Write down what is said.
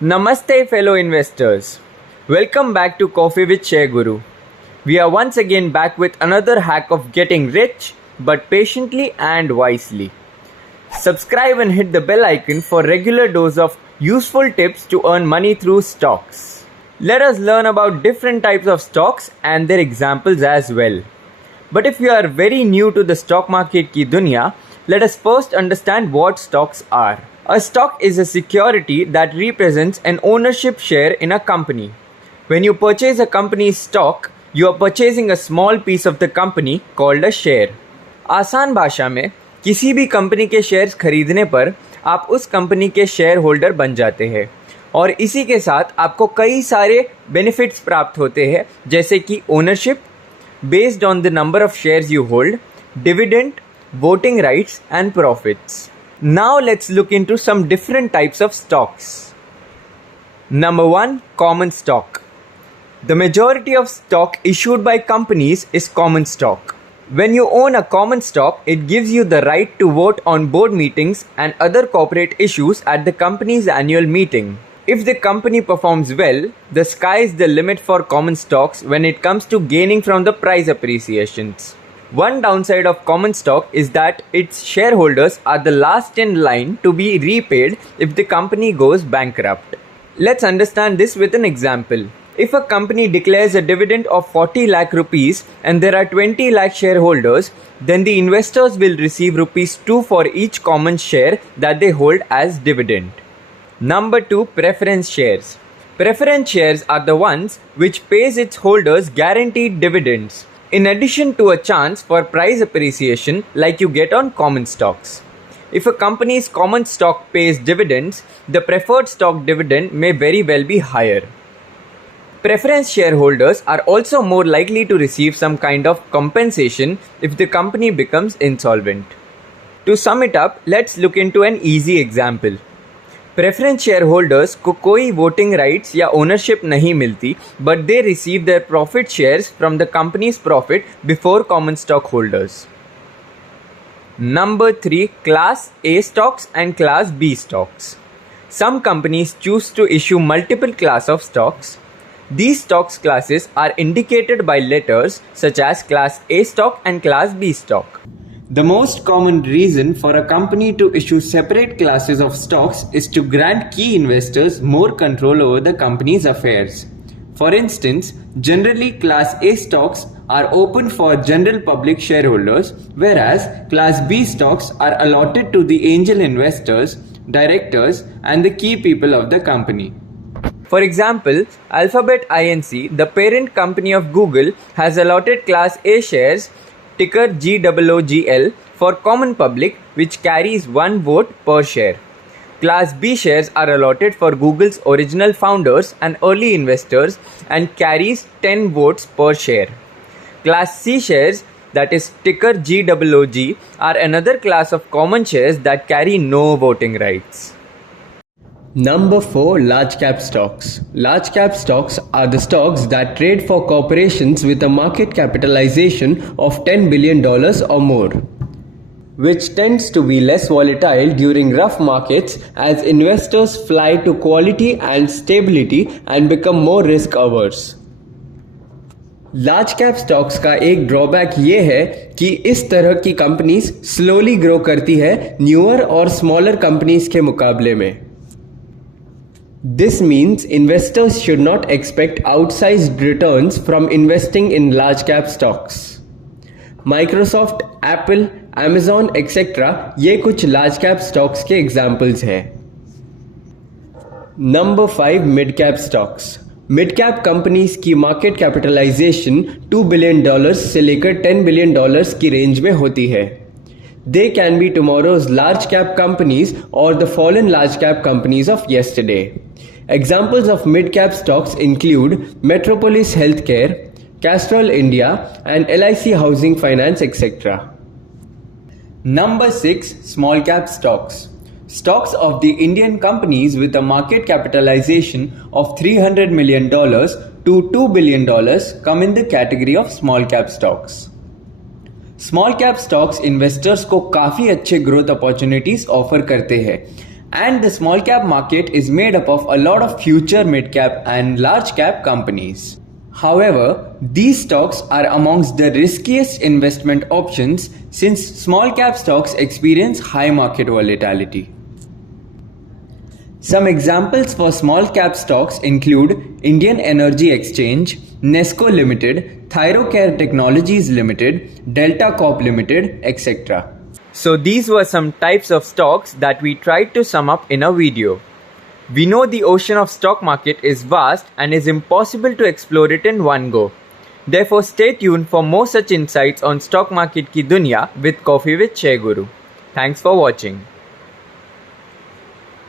Namaste, fellow investors. Welcome back to Coffee with Share Guru. We are once again back with another hack of getting rich, but patiently and wisely. Subscribe and hit the bell icon for regular dose of useful tips to earn money through stocks. Let us learn about different types of stocks and their examples as well. But if you are very new to the stock market ki dunya, let us first understand what stocks are. A stock is a security that represents an ownership share in a company. When you purchase a company's stock, you are purchasing a small piece of the company called a share. आसान भाषा में किसी भी company के shares खरीदने पर आप उस कंपनी के शेयर होल्डर बन जाते हैं और इसी के साथ आपको कई सारे बेनिफिट्स प्राप्त होते हैं जैसे कि ownership based on the number of shares you hold, dividend, voting rights and profits. Now let's look into some different types of stocks. Number 1. Common stock. The majority of stock issued by companies is common stock. When you own a common stock, it gives you the right to vote on board meetings and other corporate issues at the company's annual meeting. If the company performs well, the sky is the limit for common stocks when it comes to gaining from the price appreciations. One downside of common stock is that its shareholders are the last in line to be repaid if the company goes bankrupt. Let's understand this with an example. If a company declares a dividend of 40 lakh rupees and there are 20 lakh shareholders, then the investors will receive rupees 2 for each common share that they hold as dividend. Number 2. Preference shares. Preference shares are the ones which pays its holders guaranteed dividends, in addition to a chance for price appreciation like you get on common stocks. If a company's common stock pays dividends, the preferred stock dividend may very well be higher. Preference shareholders are also more likely to receive some kind of compensation if the company becomes insolvent. To sum it up, let's look into an easy example. Preference share holders को कोई voting rights या ownership नहीं मिलती but they receive their profit shares from the companies profit before common stock holders. Number 3. Class A stocks and Class B stocks. Some companies choose to issue multiple class of stocks. These stocks classes are indicated by letters such as Class A stock and Class B stock. The most common reason for a company to issue separate classes of stocks is to grant key investors more control over the company's affairs. For instance, generally Class A stocks are open for general public shareholders, whereas Class B stocks are allotted to the angel investors, directors, and the key people of the company. For example, Alphabet Inc., the parent company of Google, has allotted Class A shares ticker GOOGL for common public which carries 1 vote per share. Class B shares are allotted for Google's original founders and early investors and carries 10 votes per share. Class C shares, that is ticker GOOG, are another class of common shares that carry no voting rights. Number 4. Large cap stocks. Large cap stocks are the stocks that trade for corporations with a market capitalization of $10 billion or more, which tends to be less volatile during rough markets as investors fly to quality and stability and become more risk averse. Large cap stocks का एक drawback ये है कि इस तरह की companies slowly grow करती है न्यूअर और स्मॉलर कंपनीज के मुकाबले में. This means investors should not expect outsized returns from investing in large cap stocks. Microsoft, Apple, Amazon, etc. ये कुछ large cap stocks के examples हैं. Number 5. Mid cap stocks. Mid cap companies की market capitalization $2 billion से लेकर $10 billion की range में होती है. They can be tomorrow's large cap companies or the fallen large cap companies of yesterday. Examples of mid cap stocks include Metropolis Healthcare, Castrol India, and LIC Housing Finance, etc. Number 6. Small cap stocks. Stocks of the Indian companies with a market capitalization of $300 million to $2 billion come in the category of small cap stocks. Small cap stocks investors को काफ़ी अच्छे growth opportunities offer करते हैं And the small cap market is made up of a lot of future mid cap and large cap companies. However, these stocks are amongst the riskiest investment options since small cap stocks experience high market volatility. Some examples for small cap stocks include Indian Energy Exchange, Nesco Limited, Thyrocare Technologies Limited, Delta Corp Limited, etc. So these were some types of stocks that we tried to sum up in a video. We know the ocean of stock market is vast and is impossible to explore it in one go. Therefore stay tuned for more such insights on stock market ki dunya with Coffee with Share Guru. Thanks for watching.